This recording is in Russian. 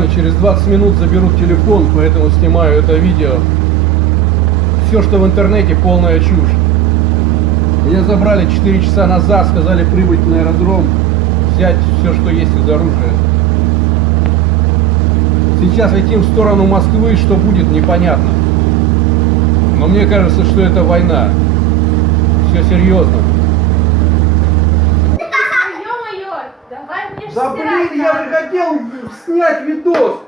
парни через 20 минут заберут телефон, поэтому снимаю это видео. Все, что в интернете, полная чушь. Меня забрали 4 часа назад, сказали прибыть на аэродром, взять все, что есть из оружия. Сейчас летим в сторону Москвы, что будет, непонятно. Но мне кажется, что это война. Все серьезно. Ё-моё, давай мне Да блин, я же хотел снять видос.